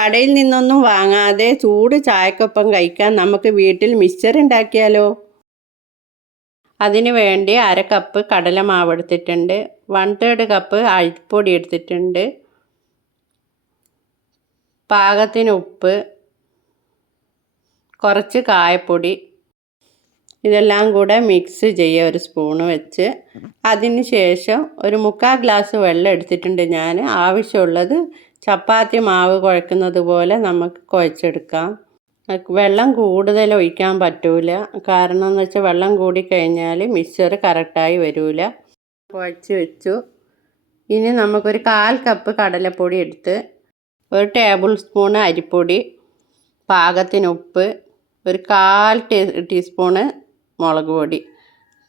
കടയിൽ നിന്നൊന്നും വാങ്ങാതെ ചൂട് ചായക്കൊപ്പം കഴിക്കാൻ നമുക്ക് വീട്ടിൽ മിക്സ്ചർ ഉണ്ടാക്കിയാലോ? അതിന് വേണ്ടി 1/2 കപ്പ് കടലമാവ് എടുത്തിട്ടുണ്ട്, 1/3 കപ്പ് അരിപ്പൊടി എടുത്തിട്ടുണ്ട്, പാകത്തിന് ഉപ്പ്, കുറച്ച് കായപ്പൊടി, ഇതെല്ലാം കൂടെ മിക്സ് ചെയ്യുക ഒരു സ്പൂണ് വെച്ച്. അതിന് ശേഷം ഒരു 3/4 ഗ്ലാസ് വെള്ളം എടുത്തിട്ടുണ്ട് ഞാൻ. ആവശ്യമുള്ളത് ചപ്പാത്തി മാവ് കുഴക്കുന്നത് പോലെ നമുക്ക് കുഴച്ചെടുക്കാം. വെള്ളം കൂടുതൽ ഒഴിക്കാൻ പറ്റൂല, കാരണം എന്ന് വെച്ചാൽ വെള്ളം കൂടിക്കഴിഞ്ഞാൽ മിക്സ്ചർ കറക്റ്റായി വരില്ല. കുഴച്ച് വെച്ചു. ഇനി നമുക്കൊരു 1/4 കപ്പ് കടലപ്പൊടി എടുത്ത്, 1 ടേബിൾ സ്പൂൺ അരിപ്പൊടി, പാകത്തിന് ഉപ്പ്, ഒരു 1/4 ടീസ്പൂണ് മുളക് പൊടി,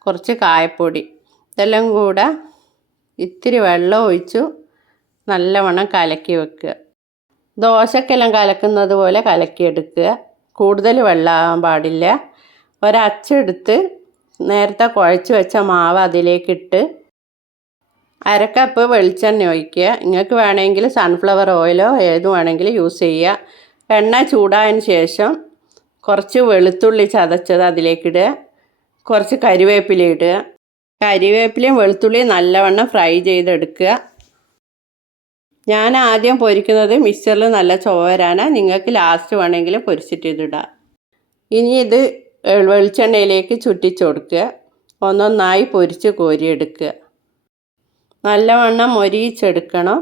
കുറച്ച് കായപ്പൊടി, ഇതെല്ലാം കൂടെ ഇത്തിരി വെള്ളം ഒഴിച്ചു നല്ലവണ്ണം കലക്കി വെക്കുക. ദോശക്കെല്ലാം കലക്കുന്നത് പോലെ കലക്കിയെടുക്കുക. കൂടുതൽ വെള്ളമാകാൻ പാടില്ല. ഒരച്ചെടുത്ത് നേരത്തെ കുഴച്ച് വെച്ച മാവ് അതിലേക്കിട്ട് 1/2 കപ്പ് വെളിച്ചെണ്ണ ഒഴിക്കുക. നിങ്ങൾക്ക് വേണമെങ്കിൽ സൺഫ്ലവർ ഓയിലോ ഏത് വേണമെങ്കിലും യൂസ് ചെയ്യുക. എണ്ണ ചൂടായതിന് ശേഷം കുറച്ച് വെളുത്തുള്ളി ചതച്ചത് അതിലേക്കിടുക, കുറച്ച് കരിവേപ്പില ഇടുക. കരിവേപ്പിലയും വെളുത്തുള്ളിയും നല്ലവണ്ണം ഫ്രൈ ചെയ്തെടുക്കുക. ഞാൻ ആദ്യം പൊരിക്കുന്നത് മിക്സ്ചറിൽ നല്ല ചോരാണ്, നിങ്ങൾക്ക് ലാസ്റ്റ് വേണമെങ്കിൽ പൊരിച്ചിട്ട് ഇതിടാം. ഇനി ഇത് വെളിച്ചെണ്ണയിലേക്ക് ചുറ്റിച്ച് കൊടുക്കുക. ഒന്നൊന്നായി പൊരിച്ച് കോരിയെടുക്കുക. നല്ലവണ്ണം മൊരിയിച്ചെടുക്കണം.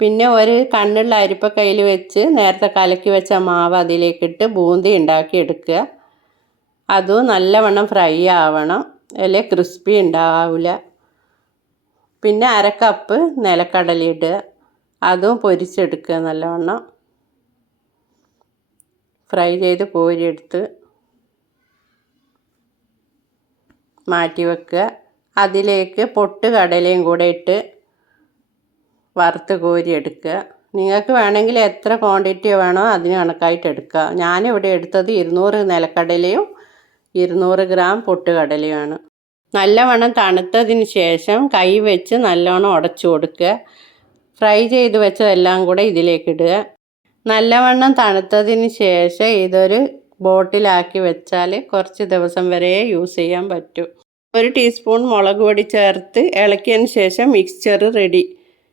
പിന്നെ ഒരു കണ്ണുള്ള അരിപ്പ കയ്യിൽ വെച്ച് നേരത്തെ കലക്കി വെച്ച മാവ് അതിലേക്കിട്ട് ബൂന്തി ഉണ്ടാക്കിയെടുക്കുക. അതും നല്ലവണ്ണം ഫ്രൈ ആവണം, അല്ലെങ്കിൽ ക്രിസ്പി ഉണ്ടാവില്ല. പിന്നെ 1/2 കപ്പ് നിലക്കടല ഇടുക, അതും പൊരിച്ചെടുക്കുക. നല്ലവണ്ണം ഫ്രൈ ചെയ്ത് കോരിയെടുത്ത് മാറ്റി വെക്കുക. അതിലേക്ക് പൊട്ട് കടലയും കൂടെ ഇട്ട് വറുത്ത് കോരിയെടുക്കുക. നിങ്ങൾക്ക് വേണമെങ്കിൽ എത്ര ക്വാണ്ടിറ്റി വേണോ അതിന് കണക്കായിട്ട് എടുക്കുക. ഞാനിവിടെ എടുത്തത് 200 നിലക്കടലയും 200 ഗ്രാം പൊട്ടുകടലയുമാണ്. നല്ലവണ്ണം തണുത്തതിന് ശേഷം കൈ വെച്ച് നല്ലവണ്ണം ഉടച്ചു കൊടുക്കുക. ഫ്രൈ ചെയ്ത് വെച്ചതെല്ലാം കൂടെ ഇതിലേക്കിടുക. നല്ലവണ്ണം തണുത്തതിന് ശേഷം ഇതൊരു ബോട്ടിലാക്കി വെച്ചാൽ കുറച്ച് ദിവസം വരെ യൂസ് ചെയ്യാൻ പറ്റും. 1 ടീസ്പൂൺ മുളക് പൊടി ചേർത്ത് ഇളക്കിയതിന് ശേഷം മിക്സ്ചർ റെഡി.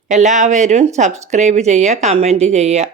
എല്ലാവരും സബ്സ്ക്രൈബ് ചെയ്യുക, കമൻറ്റ് ചെയ്യുക.